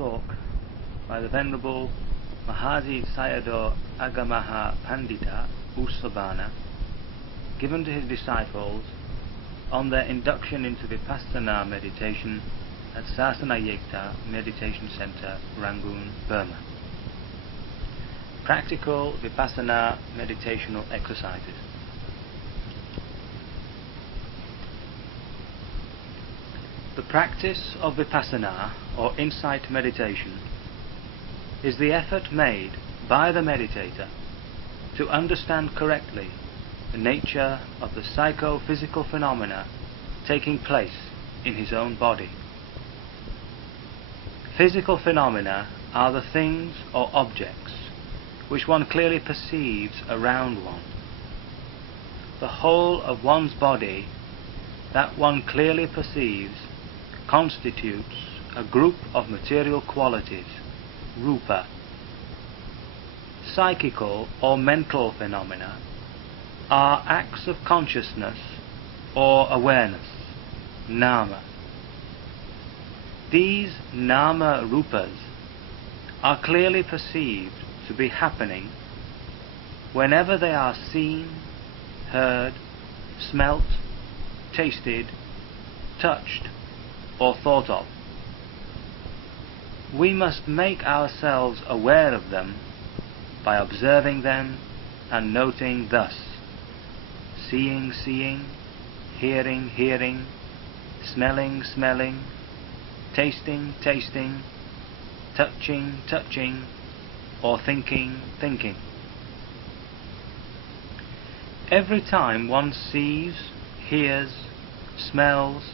talk by the Venerable Mahasi Sayadaw Agamaha Pandita Usabana, given to his disciples on their induction into Vipassana meditation at Sasana Yekta Meditation Center, Rangoon, Burma. Practical Vipassana meditational exercises. The practice of Vipassana, or insight meditation, is the effort made by the meditator to understand correctly the nature of the psycho-physical phenomena taking place in his own body. Physical phenomena are the things or objects which one clearly perceives around one. The whole of one's body that one clearly perceives constitutes a group of material qualities, rupa. Psychical or mental phenomena are acts of consciousness or awareness, nama. These nama rupas are clearly perceived to be happening whenever they are seen, heard, smelt, tasted, touched, or thought of. We must make ourselves aware of them by observing them and noting thus: seeing, seeing, hearing, hearing, smelling, smelling, tasting, tasting, touching, touching, or thinking, thinking. Every time one sees, hears, smells,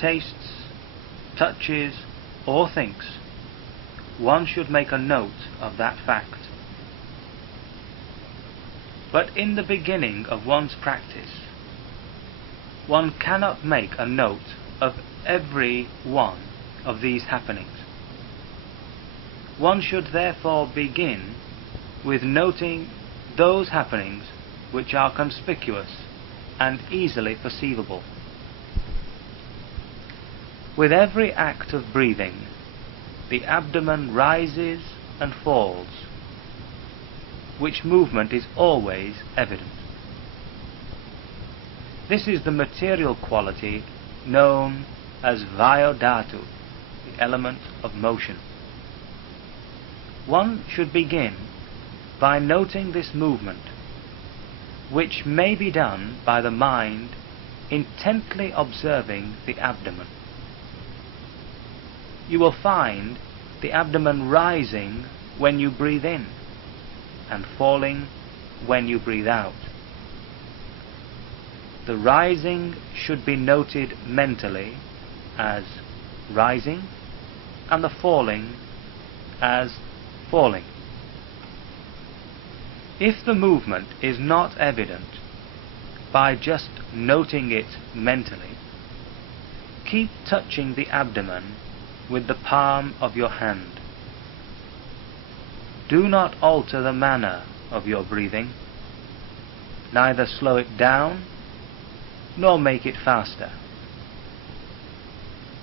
tastes, touches, or thinks, one should make a note of that fact. But in the beginning of one's practice, one cannot make a note of every one of these happenings. One should therefore begin with noting those happenings which are conspicuous and easily perceivable. With every act of breathing, the abdomen rises and falls, which movement is always evident. This is the material quality known as Vayodhatu, the element of motion. One should begin by noting this movement, which may be done by the mind intently observing the abdomen. You will find the abdomen rising when you breathe in and falling when you breathe out. The rising should be noted mentally as rising and the falling as falling. If the movement is not evident by just noting it mentally, keep touching the abdomen with the palm of your hand. Do not alter the manner of your breathing, neither slow it down nor make it faster.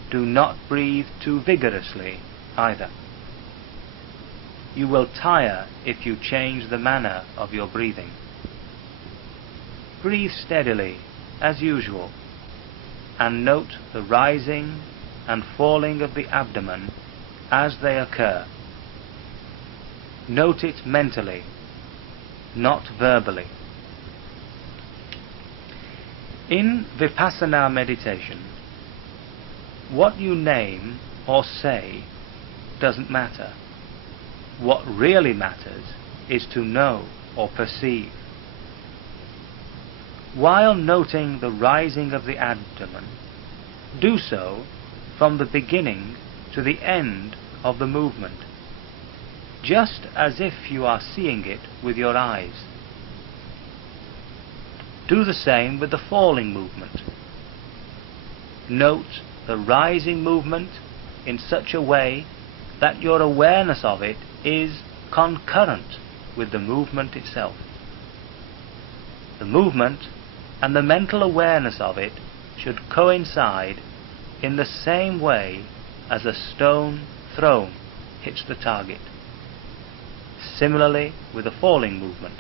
Do not breathe too vigorously either. You will tire if you change the manner of your breathing. Breathe steadily as usual and note the rising and falling of the abdomen as they occur. Note it mentally, not verbally. In Vipassana meditation, what you name or say doesn't matter. What really matters is to know or perceive. While noting the rising of the abdomen, do so from the beginning to the end of the movement, just as if you are seeing it with your eyes. Do the same with the falling movement. Note the rising movement in such a way that your awareness of it is concurrent with the movement itself. The movement and the mental awareness of it should coincide in the same way as a stone thrown hits the target. Similarly with a falling movement.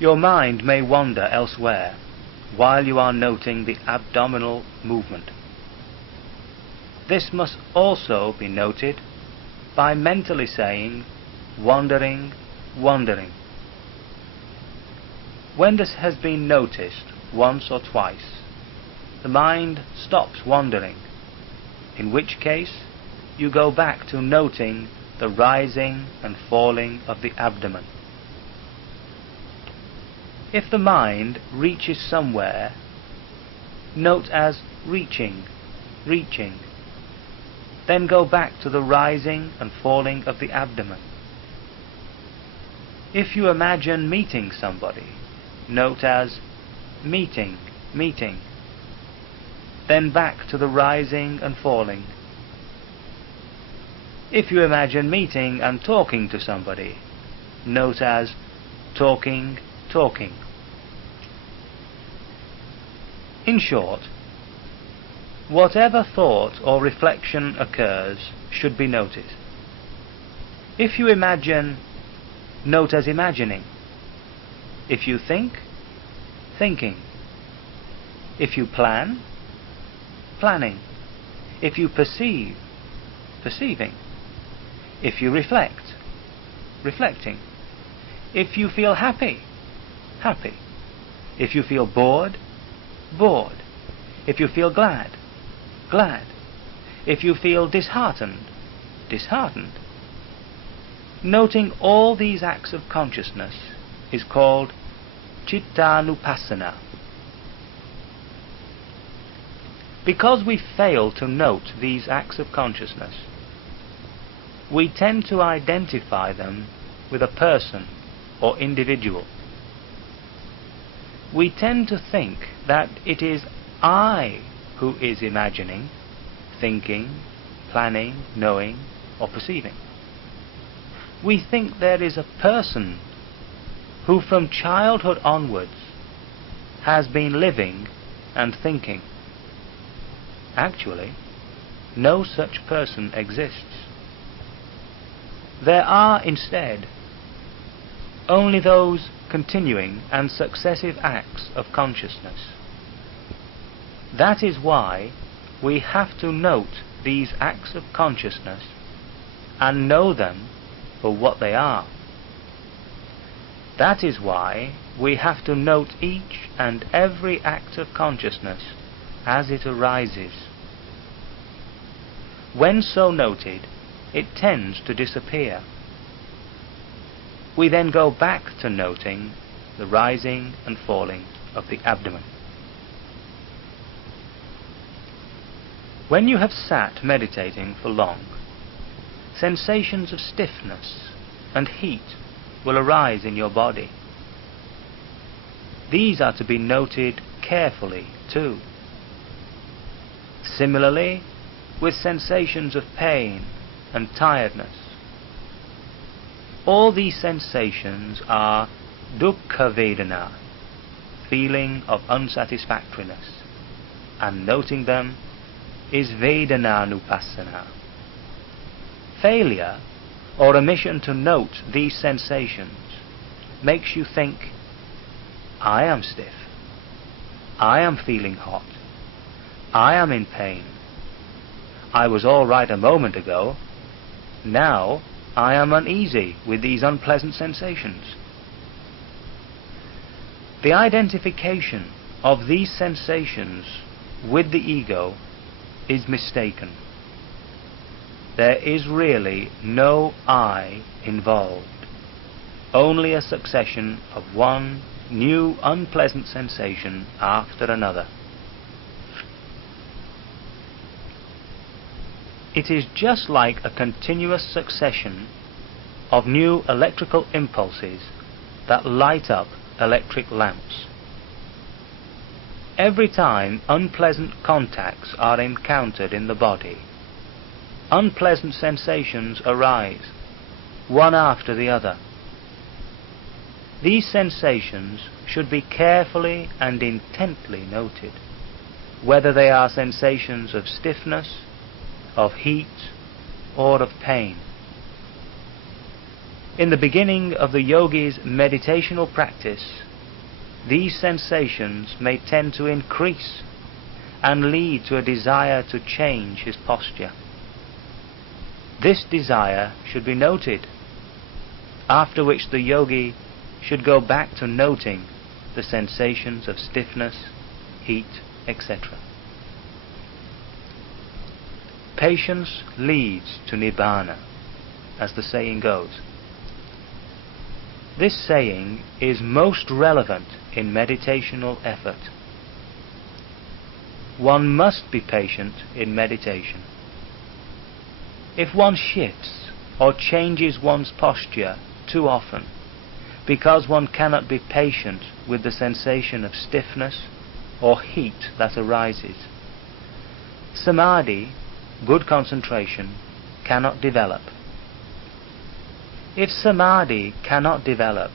Your mind may wander elsewhere while you are noting the abdominal movement. This must also be noted by mentally saying, wandering, wandering. When this has been noticed once or twice, the mind stops wandering, in which case you go back to noting the rising and falling of the abdomen. If the mind reaches somewhere, note as reaching, reaching. Then go back to the rising and falling of the abdomen. If you imagine meeting somebody, note as meeting, meeting. Then back to the rising and falling. If you imagine meeting and talking to somebody, note as talking, talking. In short, whatever thought or reflection occurs should be noted. If you imagine, note as imagining. If you think, thinking. If you plan, planning. If you perceive, perceiving. If you reflect, reflecting. If you feel happy, happy. If you feel bored, bored. If you feel glad, glad. If you feel disheartened, disheartened. Noting all these acts of consciousness is called Cittanupassana. Because we fail to note these acts of consciousness, we tend to identify them with a person or individual. We tend to think that it is I who is imagining, thinking, planning, knowing, or perceiving. We think there is a person who from childhood onwards has been living and thinking. Actually, no such person exists. There are instead only those continuing and successive acts of consciousness. That is why we have to note these acts of consciousness and know them for what they are. That is why we have to note each and every act of consciousness as it arises. When so noted, it tends to disappear. We then go back to noting the rising and falling of the abdomen. When you have sat meditating for long, sensations of stiffness and heat will arise in your body. These are to be noted carefully too. Similarly, with sensations of pain and tiredness. All these sensations are dukkha vedana, feeling of unsatisfactoriness, and noting them is vedananupassana. Failure or omission to note these sensations makes you think, I am stiff, I am feeling hot, I am in pain, I was all right a moment ago, now I am uneasy with these unpleasant sensations. The identification of these sensations with the ego is mistaken. There is really no I involved, only a succession of one new unpleasant sensation after another. It is just like a continuous succession of new electrical impulses that light up electric lamps. Every time unpleasant contacts are encountered in the body, unpleasant sensations arise, one after the other. These sensations should be carefully and intently noted. whether they are sensations of stiffness, of heat, or of pain. In the beginning of the yogi's meditational practice, these sensations may tend to increase and lead to a desire to change his posture. This desire should be noted, after which the yogi should go back to noting the sensations of stiffness, heat, etc. Patience leads to Nibbana, as the saying goes. This saying is most relevant in meditational effort. One must be patient in meditation. If one shifts or changes one's posture too often because one cannot be patient with the sensation of stiffness or heat that arises, samadhi, good concentration, cannot develop. If samadhi cannot develop,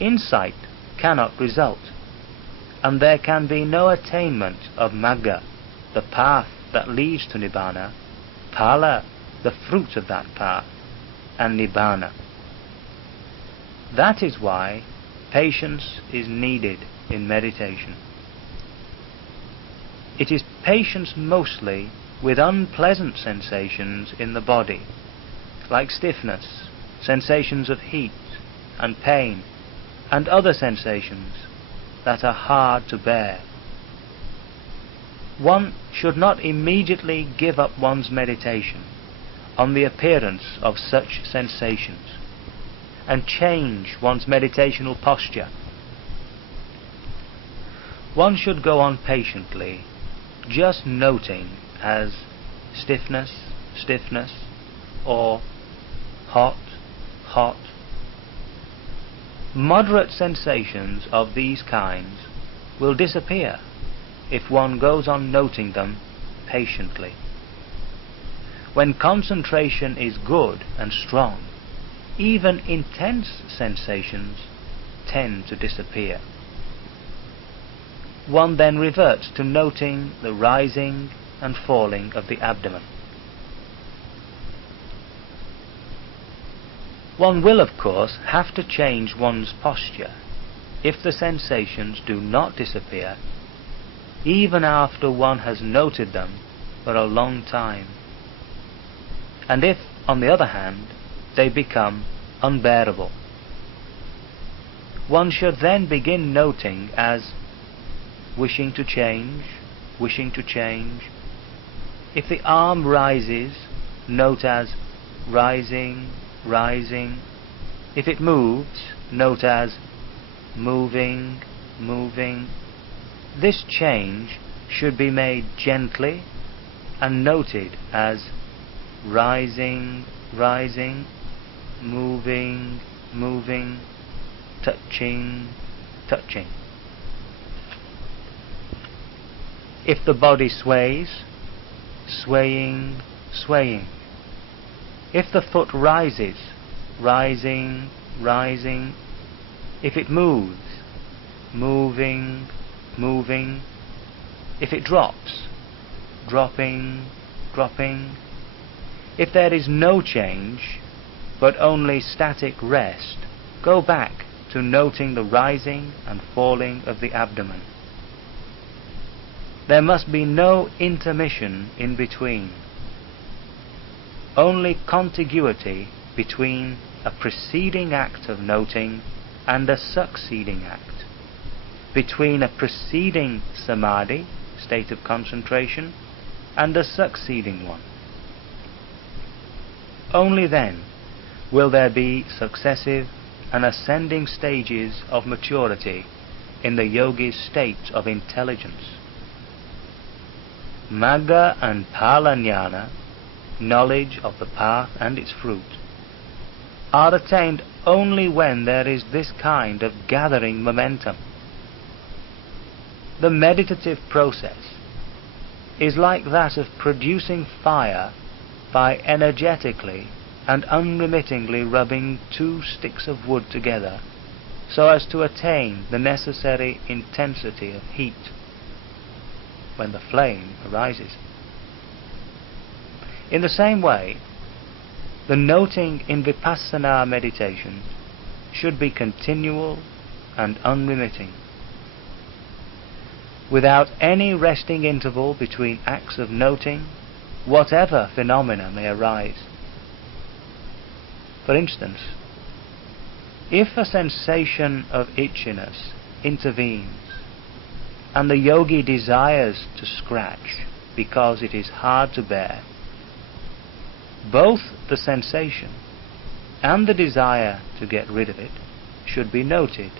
insight cannot result, and there can be no attainment of Magga, the path that leads to Nibbana, Phala, the fruit of that path, and Nibbana. That is why patience is needed in meditation. It is patience mostly with unpleasant sensations in the body, like stiffness, sensations of heat and pain, and other sensations that are hard to bear. One should not immediately give up one's meditation on the appearance of such sensations and change one's meditational posture. One should go on patiently, just noting as stiffness, stiffness, or hot, hot. Moderate sensations of these kinds will disappear if one goes on noting them patiently. When concentration is good and strong, even intense sensations tend to disappear. One then reverts to noting the rising and falling of the abdomen. One will, of course, have to change one's posture if the sensations do not disappear, even after one has noted them for a long time, and if, on the other hand, they become unbearable. One should then begin noting as wishing to change, wishing to change. If the arm rises, note as rising, rising. If it moves, note as moving, moving. This change should be made gently and noted as rising, rising, moving, moving, touching, touching. If the body sways, swaying, swaying. If the foot rises, rising, rising. If it moves, moving, moving. If it drops, dropping, dropping. If there is no change, but only static rest, go back to noting the rising and falling of the abdomen. There must be no intermission in between. Only contiguity between a preceding act of noting and a succeeding act, between a preceding samadhi, state of concentration, and a succeeding one. Only then will there be successive and ascending stages of maturity in the yogi's state of intelligence. Magga and Phala Jnana, knowledge of the path and its fruit, are attained only when there is this kind of gathering momentum. The meditative process is like that of producing fire by energetically and unremittingly rubbing two sticks of wood together so as to attain the necessary intensity of heat. when the flame arises. In the same way, the noting in Vipassana meditation should be continual and unremitting, without any resting interval between acts of noting, whatever phenomena may arise. For instance, if a sensation of itchiness intervenes, and the yogi desires to scratch because it is hard to bear, both the sensation and the desire to get rid of it should be noted,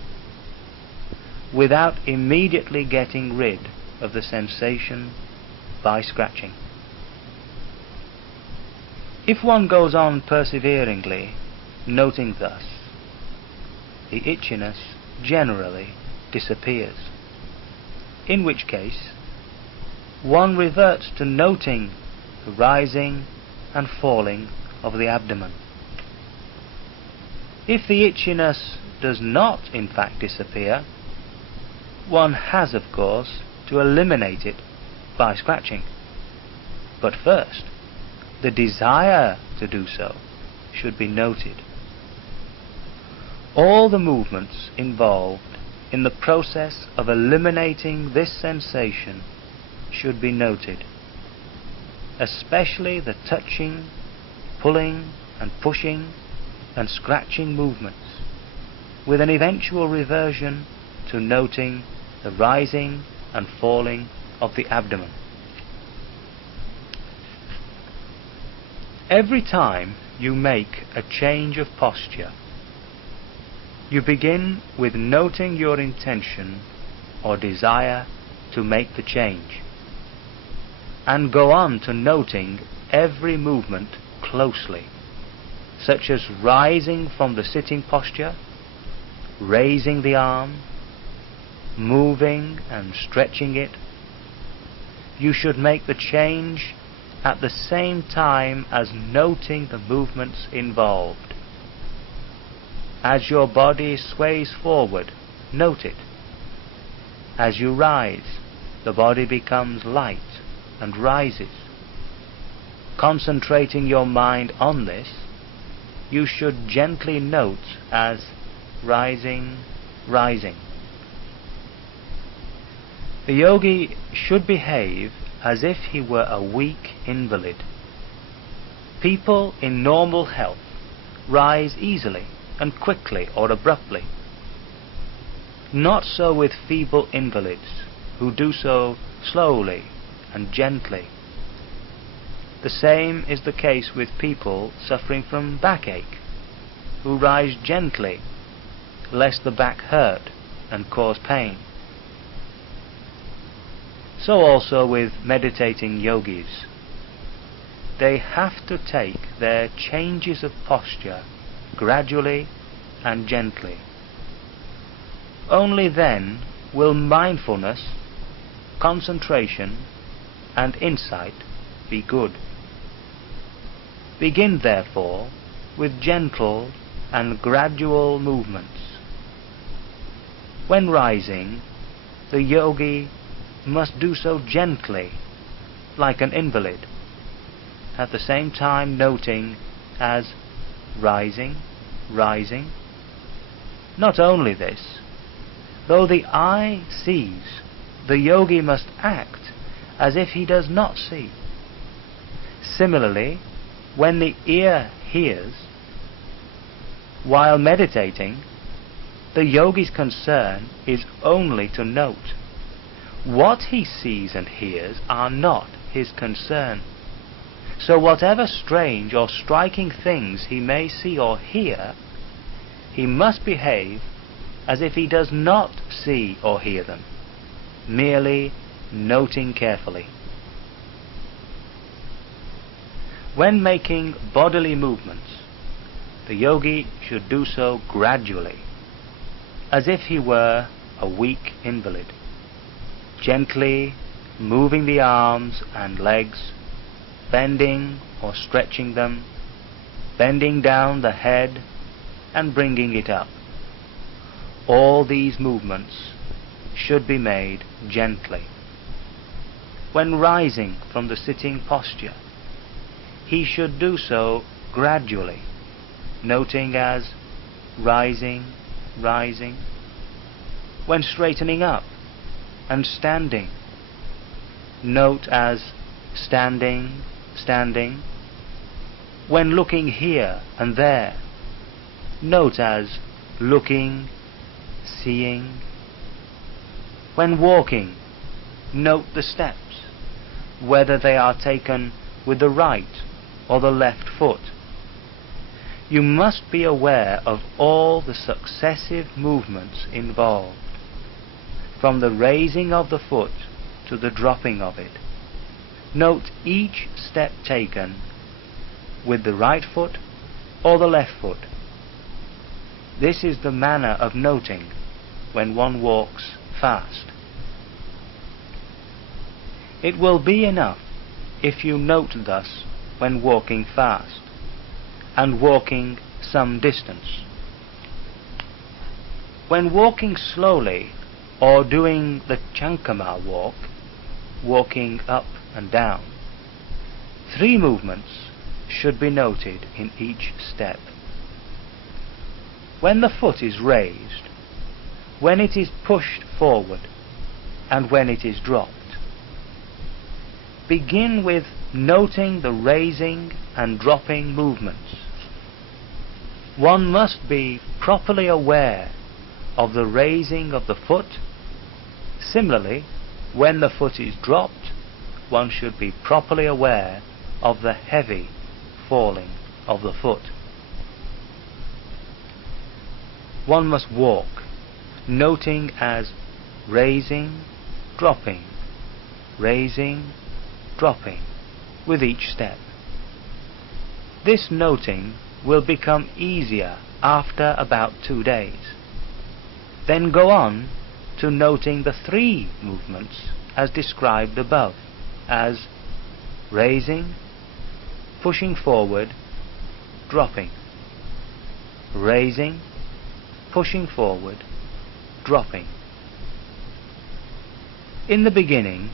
without immediately getting rid of the sensation by scratching. If one goes on perseveringly noting thus, the itchiness generally disappears, in which case one reverts to noting the rising and falling of the abdomen. If the itchiness does not in fact disappear, one has, of course, to eliminate it by scratching. But first, the desire to do so should be noted. All the movements involved in the process of eliminating this sensation should be noted, especially the touching, pulling and pushing and scratching movements, with an eventual reversion to noting the rising and falling of the abdomen. Every time you make a change of posture, you begin with noting your intention or desire to make the change, and go on to noting every movement closely, such as rising from the sitting posture, raising the arm, moving and stretching it. You should make the change at the same time as noting the movements involved. As your body sways forward, note it. As you rise, the body becomes light and rises. Concentrating your mind on this, you should gently note as rising, rising. The yogi should behave as if he were a weak invalid. People in normal health rise easily and quickly or abruptly. Not so with feeble invalids, who do so slowly and gently. The same is the case with people suffering from backache, who rise gently, lest the back hurt and cause pain. So also with meditating yogis. They have to take their changes of posture gradually and gently. Only then will mindfulness, concentration, and insight be good. Begin therefore with gentle and gradual movements. When rising, the yogi must do so gently, like an invalid, at the same time noting as rising, rising. Not only this, though the eye sees, the yogi must act as if he does not see. Similarly, when the ear hears, while meditating, the yogi's concern is only to note. What he sees and hears are not his concern. So whatever strange or striking things he may see or hear, he must behave as if he does not see or hear them, merely noting carefully. When making bodily movements, the yogi should do so gradually, as if he were a weak invalid, gently moving the arms and legs, bending or stretching them, bending down the head and bringing it up. All these movements should be made gently. when rising from the sitting posture, he should do so gradually, noting as rising, rising. When straightening up and standing, note as standing, standing. When looking here and there, note as looking, seeing. When walking, note the steps, whether they are taken with the right or the left foot. You must be aware of all the successive movements involved, from the raising of the foot to the dropping of it. Note each step taken with the right foot or the left foot. This is the manner of noting when one walks fast. It will be enough if you note thus when walking fast and walking some distance. When walking slowly or doing the Chankama walk, walking up and down, 3 movements should be noted in each step. When the foot is raised, when it is pushed forward, and when it is dropped. Begin with noting the raising and dropping movements. One must be properly aware of the raising of the foot. Similarly, when the foot is dropped, one should be properly aware of the heavy falling of the foot. One must walk, noting as raising, dropping, raising, dropping with each step. This noting will become easier after about 2 days. Then go on to noting the 3 movements as described above, as raising, pushing forward, dropping, raising, pushing forward, dropping. In the beginning,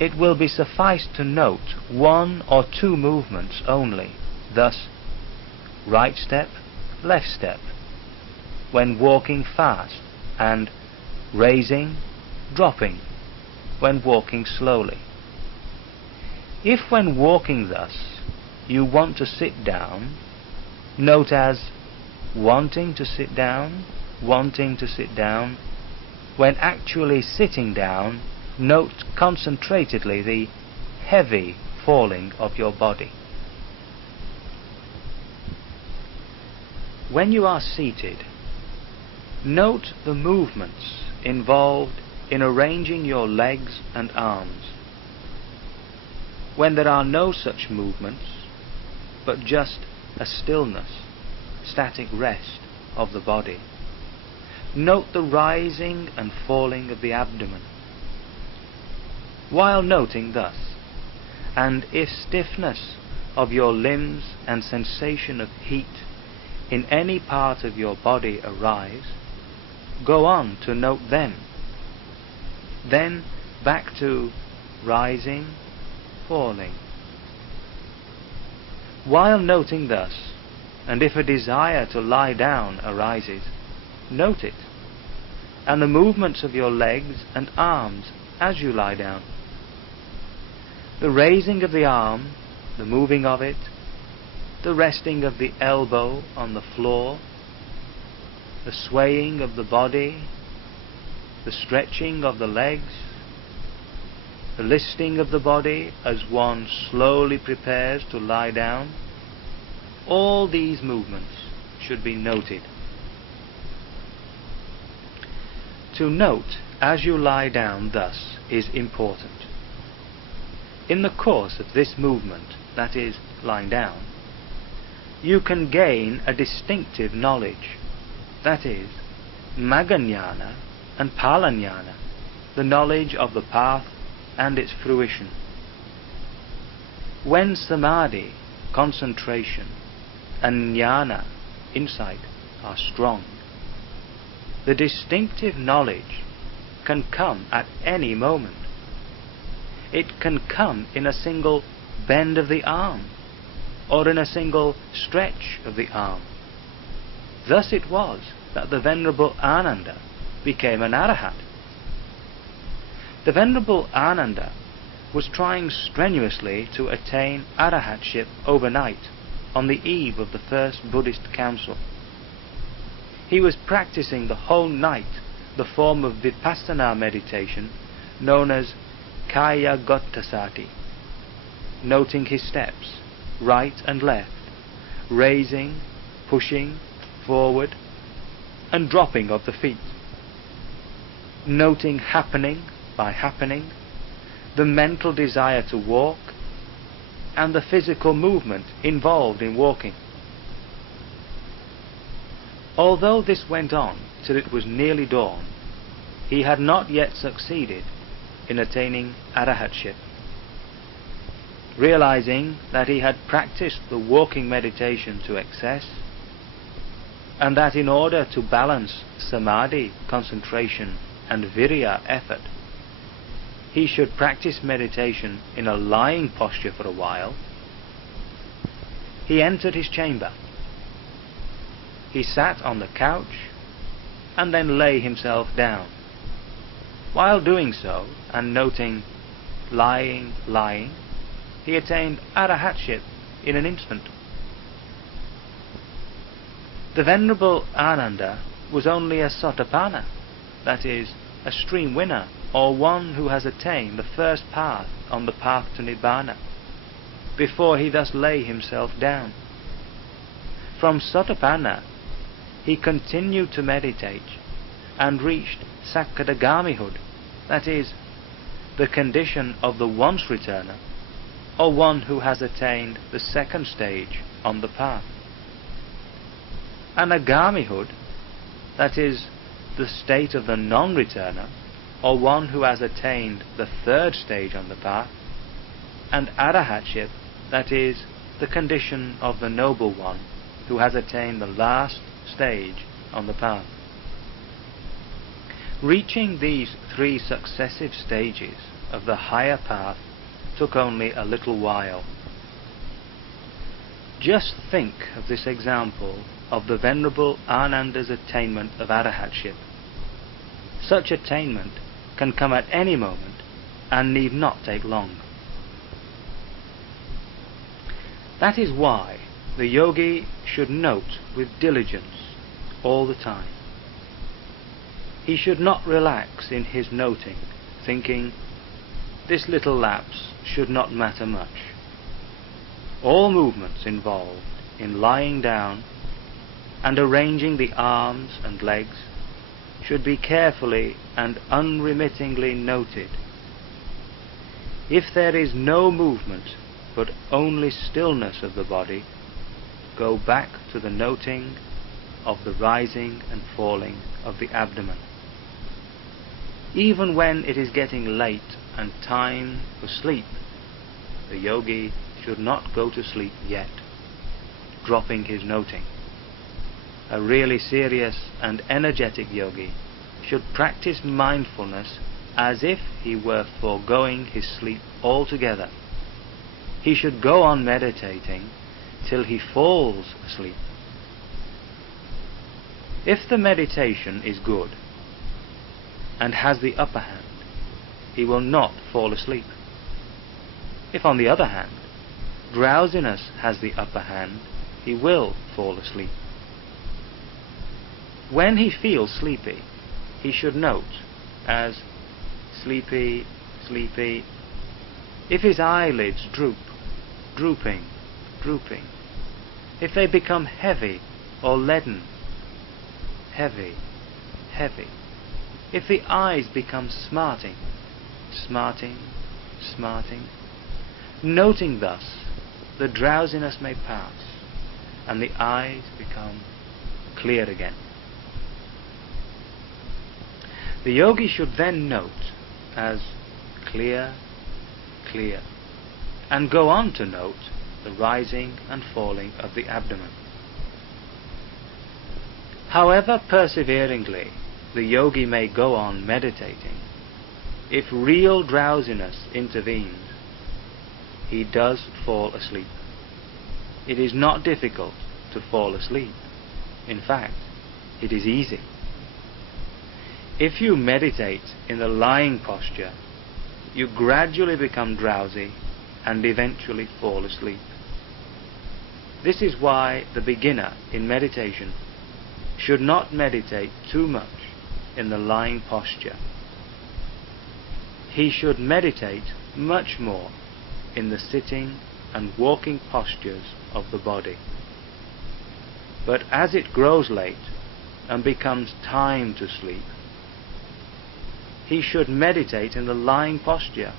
it will be suffice to note 1 or 2 movements only, thus right step, left step, when walking fast, and raising, dropping, when walking slowly. If when walking thus you want to sit down, note as wanting to sit down, wanting to sit down. When actually sitting down, note concentratedly the heavy falling of your body. When you are seated, note the movements involved in arranging your legs and arms. When there are no such movements, but just a stillness, static rest of the body, note the rising and falling of the abdomen. While noting thus, and if stiffness of your limbs and sensation of heat in any part of your body arise, go on to note them. Then back to rising, falling. While noting thus, and if a desire to lie down arises, note it, and the movements of your legs and arms as you lie down. The raising of the arm, the moving of it, the resting of the elbow on the floor, the swaying of the body, the stretching of the legs, the listing of the body as one slowly prepares to lie down, all these movements should be noted. To note as you lie down thus is important. In the course of this movement, that is, lying down, you can gain a distinctive knowledge, that is, Magga-jnana and Phala-jnana, the knowledge of the path and its fruition. When samadhi, concentration, and jnana, insight, are strong, the distinctive knowledge can come at any moment. It can come in a single bend of the arm, or in a single stretch of the arm. Thus it was that the Venerable Ananda became an Arahat. The Venerable Ananda was trying strenuously to attain Arahatship overnight on the eve of the first Buddhist council. He was practicing the whole night the form of Vipassana meditation known as Kaya Gottasati, noting his steps, right and left, raising, pushing, forward, and dropping of the feet, noting happening by happening, the mental desire to walk, and the physical movement involved in walking. Although this went on till it was nearly dawn, he had not yet succeeded in attaining Arahatship. Realizing that he had practiced the walking meditation to excess, and that in order to balance samadhi, concentration, and virya, effort, he should practice meditation in a lying posture for a while, he entered his chamber. He sat on the couch and then lay himself down. While doing so, and noting lying, he attained Arahatship in an instant. The Venerable Ananda was only a Sotapanna, that is, a stream winner, or one who has attained the first path on the path to Nibbana, before he thus lay himself down. From Sotapanna he continued to meditate and reached Sakadagamihood, that is, the condition of the once returner, or one who has attained the second stage on the path. Anagamihood, that is, the state of the non-returner, or one who has attained the third stage on the path, and Arahatship, that is, the condition of the noble one who has attained the last stage on the path. Reaching these three successive stages of the higher path took only a little while. Just think of this example of the Venerable Ananda's attainment of Arahatship. Such attainment can come at any moment and need not take long. That is why the yogi should note with diligence all the time. He should not relax in his noting, thinking, this little lapse should not matter much. All movements involved in lying down and arranging the arms and legs should be carefully and unremittingly noted. If there is no movement but only stillness of the body, go back to the noting of the rising and falling of the abdomen. Even when it is getting late and time for sleep, the yogi should not go to sleep yet, dropping his noting. A really serious and energetic yogi should practice mindfulness as if he were foregoing his sleep altogether. He should go on meditating till he falls asleep. If the meditation is good and has the upper hand, he will not fall asleep. If, on the other hand, drowsiness has the upper hand, he will fall asleep. When he feels sleepy, he should note as sleepy, sleepy. If his eyelids droop, drooping, drooping. If they become heavy or leaden, heavy, heavy. If the eyes become smarting, smarting, smarting. Noting thus, the drowsiness may pass, and the eyes become clear again. The yogi should then note as clear, clear, and go on to note the rising and falling of the abdomen. However perseveringly the yogi may go on meditating, if real drowsiness intervenes, he does fall asleep. It is not difficult to fall asleep. In fact, it is easy. If you meditate in the lying posture, you gradually become drowsy and eventually fall asleep. This is why the beginner in meditation should not meditate too much in the lying posture. He should meditate much more in the sitting and walking postures of the body. But as it grows late and becomes time to sleep, he should meditate in the lying posture,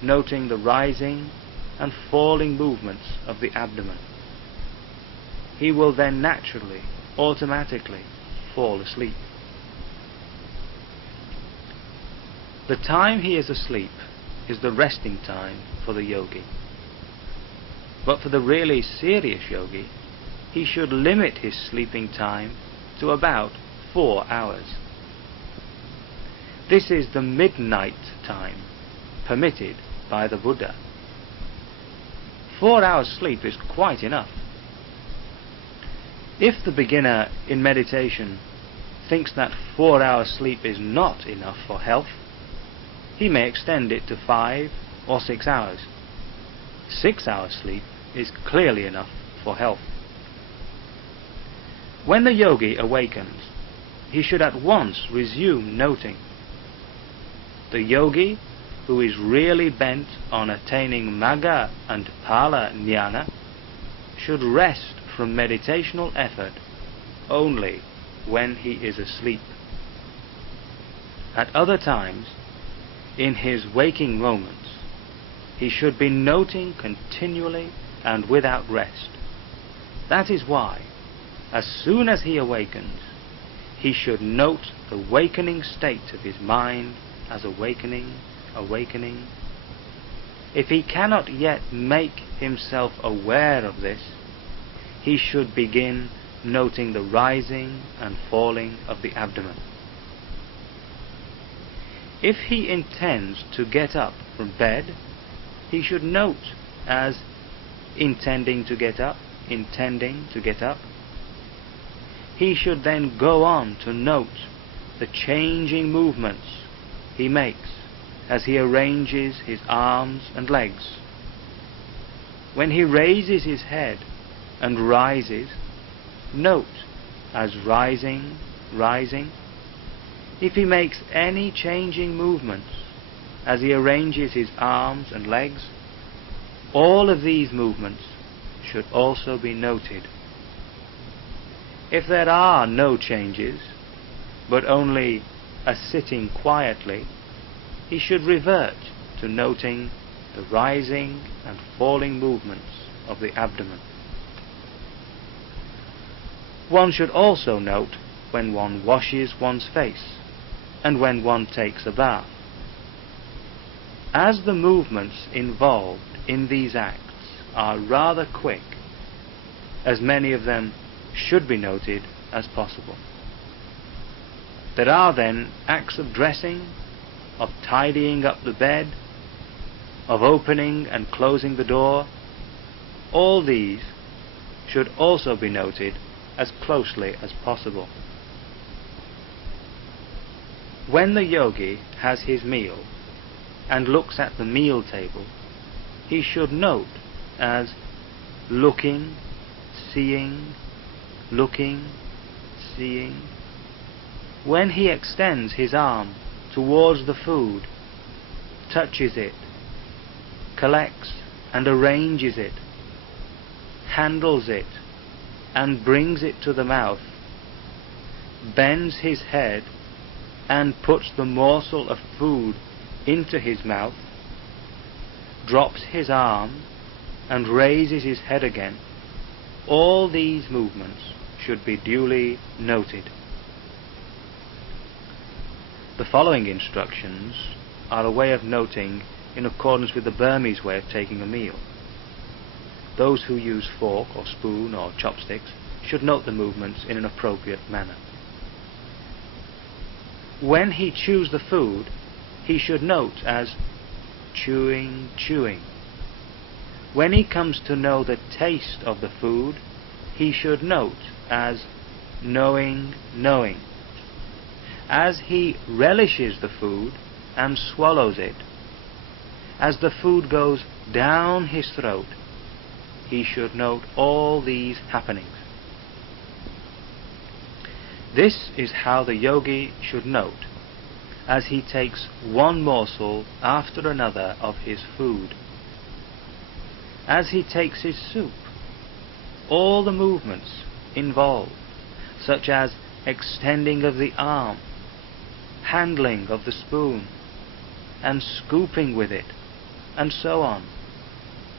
noting the rising and falling movements of the abdomen. He will then naturally, automatically fall asleep. The time he is asleep is the resting time for the yogi. But for the really serious yogi, he should limit his sleeping time to about 4 hours. This is the midnight time permitted by the Buddha. 4 hours sleep is quite enough. If the beginner in meditation thinks that 4 hours sleep is not enough for health, he may extend it to 5 or 6 hours. 6 hours sleep is clearly enough for health. When the yogi awakens, he should at once resume noting. The yogi who is really bent on attaining Magga and Phala Jnana should rest from meditational effort only when he is asleep. At other times, in his waking moments, he should be noting continually and without rest. That is why, as soon as he awakens, he should note the wakening state of his mind as awakening. If he cannot yet make himself aware of this, he should begin noting the rising and falling of the abdomen. If he intends to get up from bed, he should note as intending to get up. He should then go on to note the changing movements he makes as he arranges his arms and legs. When he raises his head and rises, note as rising. If he makes any changing movements as he arranges his arms and legs, all of these movements should also be noted. If there are no changes, but only a sitting quietly, he should revert to noting the rising and falling movements of the abdomen. One should also note when one washes one's face and when one takes a bath. As the movements involved in these acts are rather quick, as many of them should be noted as possible. There are then acts of dressing, of tidying up the bed, of opening and closing the door. All these should also be noted as closely as possible. When the yogi has his meal and looks at the meal table, he should note as looking, seeing. When he extends his arm towards the food, touches it, collects and arranges it, handles it, and brings it to the mouth, bends his head and puts the morsel of food into his mouth, drops his arm and raises his head again, all these movements should be duly noted. The following instructions are a way of noting in accordance with the Burmese way of taking a meal. Those who use fork or spoon or chopsticks should note the movements in an appropriate manner. When he chews the food, he should note as chewing, chewing. When he comes to know the taste of the food, he should note as knowing, knowing. As he relishes the food and swallows it, as the food goes down his throat, he should note all these happenings. This is how the yogi should note as he takes one morsel after another of his food. As he takes his soup, all the movements involved, such as extending of the arm, handling of the spoon, and scooping with it, and so on,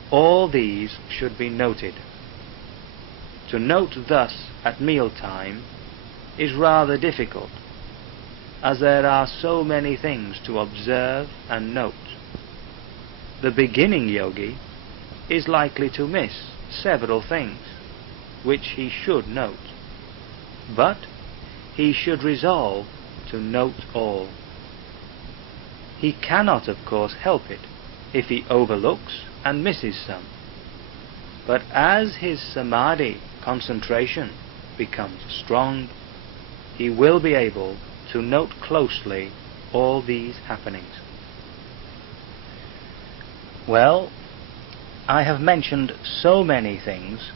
all these should be noted. To note thus at mealtime is rather difficult, as there are so many things to observe and note. The beginning yogi is likely to miss several things which he should note, but he should resolve to note all. He cannot, of course, help it if he overlooks and misses some, but as his samadhi concentration becomes strong, he will be able to note closely all these happenings. Well, I have mentioned so many things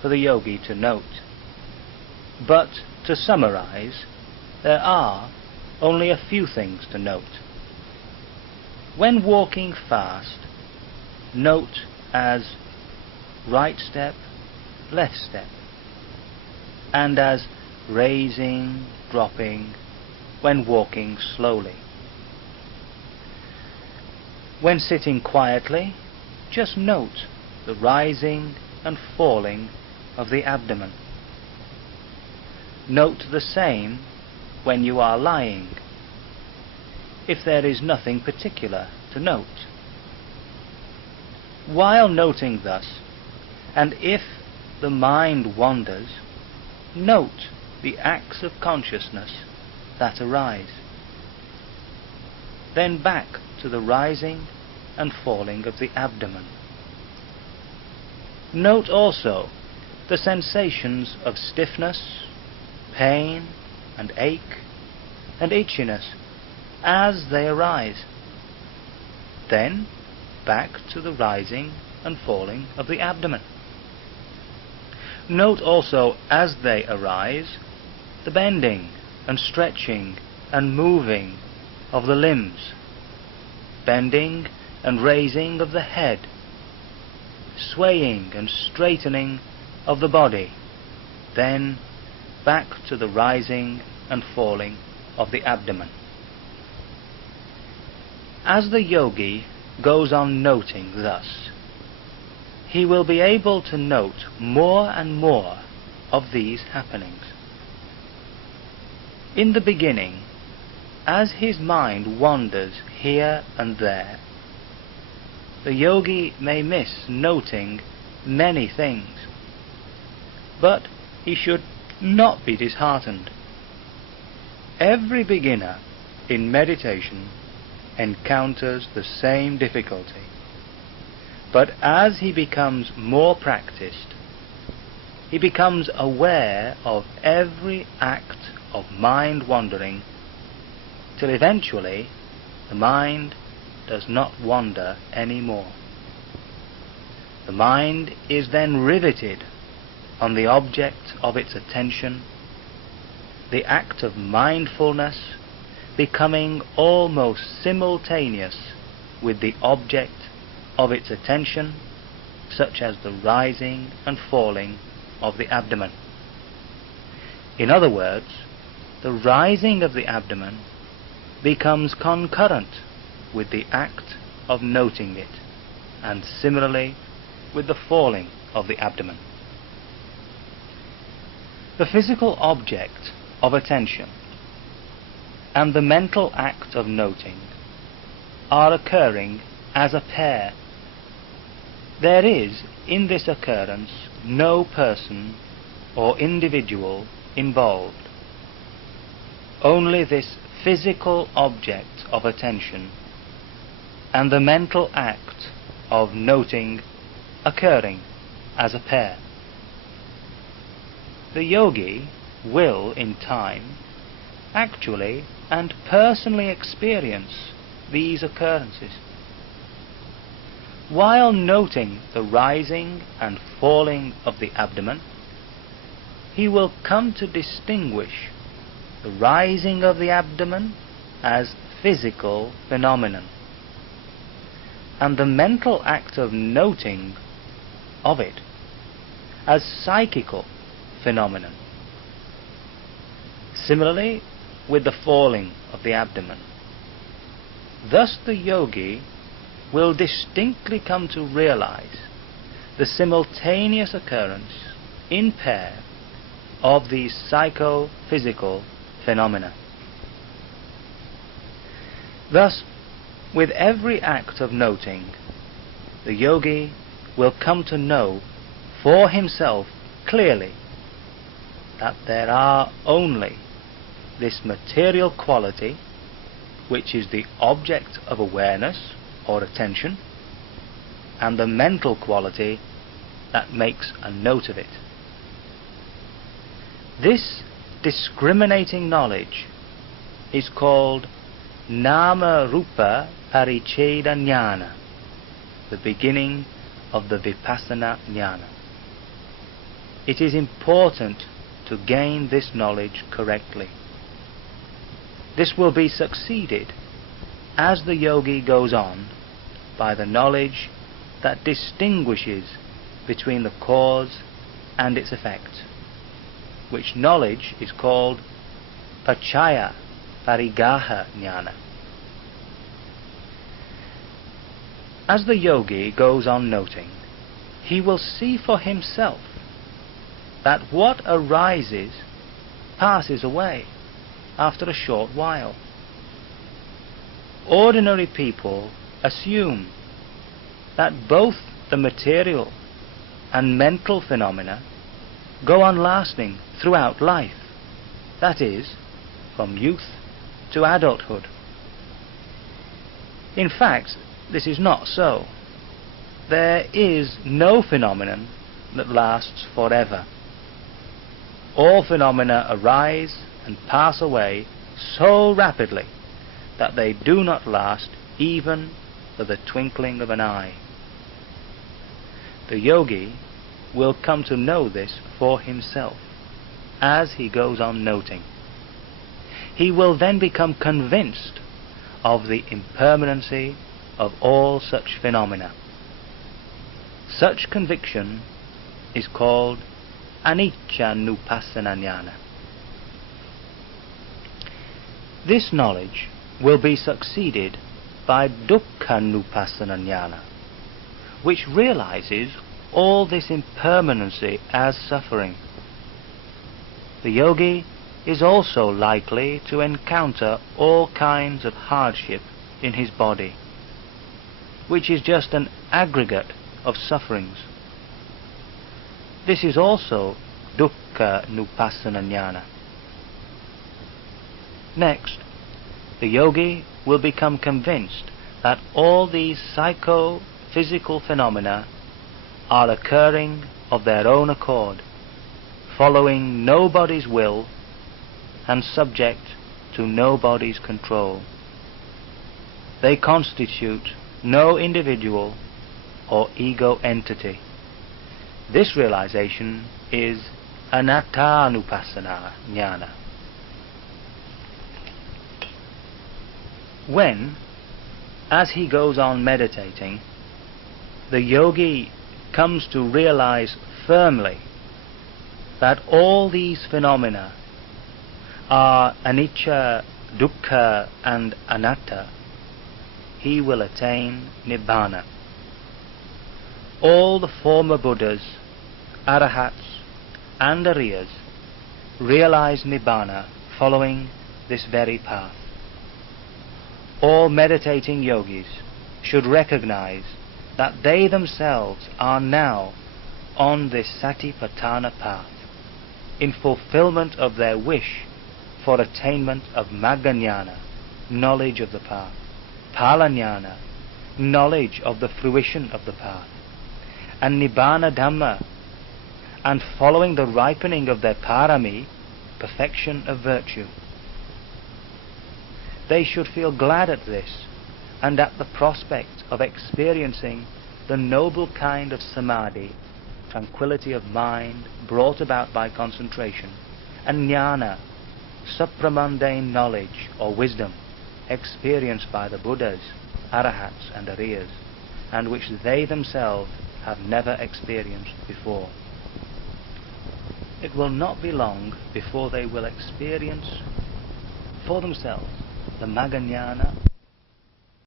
for the yogi to note, but to summarize, there are only a few things to note. When walking fast, note as right step, left step, and as raising, dropping when walking slowly. When sitting quietly, just note the rising and falling of the abdomen. Note the same when you are lying, if there is nothing particular to note. While noting thus, and if the mind wanders, note the acts of consciousness that arise. Then back to the rising and falling of the abdomen. Note also the sensations of stiffness, pain, and ache, and itchiness as they arise. Then back to the rising and falling of the abdomen. Note also as they arise the bending and stretching and moving of the limbs, bending and raising of the head, swaying and straightening of the body, then back to the rising and falling of the abdomen. As the yogi goes on noting thus, he will be able to note more and more of these happenings. In the beginning, as his mind wanders here and there, the yogi may miss noting many things, but he should not be disheartened. Every beginner in meditation encounters the same difficulty, but as he becomes more practiced, he becomes aware of every act of mind wandering, till eventually the mind does not wander any more. The mind is then riveted on the object of its attention, the act of mindfulness becoming almost simultaneous with the object of its attention, such as the rising and falling of the abdomen. In other words, the rising of the abdomen becomes concurrent with the act of noting it, and similarly with the falling of the abdomen. The physical object of attention and the mental act of noting are occurring as a pair. There is in this occurrence no person or individual involved. Only this physical object of attention and the mental act of noting occurring as a pair. The yogi will, in time, actually and personally experience these occurrences. While noting the rising and falling of the abdomen, he will come to distinguish the rising of the abdomen as physical phenomenon, and the mental act of noting of it as psychical phenomenon. Similarly with the falling of the abdomen. Thus the yogi will distinctly come to realize the simultaneous occurrence in pair of these psychophysical phenomena. Thus, with every act of noting, the yogi will come to know for himself clearly that there are only this material quality, which is the object of awareness or attention, and the mental quality that makes a note of it. This discriminating knowledge is called Nama Rupa Paricheda Jnana, the beginning of the Vipassana Jnana. It is important to gain this knowledge correctly. This will be succeeded as the yogi goes on by the knowledge that distinguishes between the cause and its effect, which knowledge is called Pachaya Parigaha Jnana. As the yogi goes on noting, he will see for himself that what arises passes away after a short while. Ordinary people assume that both the material and mental phenomena go on lasting throughout life, that is, from youth to adulthood. In fact, this is not so. There is no phenomenon that lasts forever. All phenomena arise and pass away so rapidly that they do not last even for the twinkling of an eye. The yogi will come to know this for himself as he goes on noting. He will then become convinced of the impermanency of all such phenomena. Such conviction is called Anicca-nupassana Jnana. This knowledge will be succeeded by Dukkha-nupassana Jnana, which realizes all this impermanency as suffering. The yogi is also likely to encounter all kinds of hardship in his body, which is just an aggregate of sufferings. This is also Dukkha-nupassana Jnana. Next, the yogi will become convinced that all these psycho-physical phenomena are occurring of their own accord, following nobody's will and subject to nobody's control. They constitute no individual or ego entity. This realization is Anatta-nupassana Jnana. When, as he goes on meditating, the yogi comes to realize firmly that all these phenomena are anicca, dukkha and anatta, he will attain Nibbana. All the former Buddhas, Arahats and Ariyas realize Nibbana following this very path. All meditating yogis should recognize that they themselves are now on this Satipatthana path, in fulfillment of their wish for attainment of Magga-jnana, knowledge of the path, Phala-jnana, knowledge of the fruition of the path, and Nibbana-dhamma, and following the ripening of their parami, perfection of virtue. They should feel glad at this, and at the prospect of experiencing the noble kind of samadhi, tranquility of mind brought about by concentration, and jnana, supramundane knowledge or wisdom, experienced by the Buddhas, Arahats and Ariyas, and which they themselves have never experienced before. It will not be long before they will experience for themselves the Magga-jnana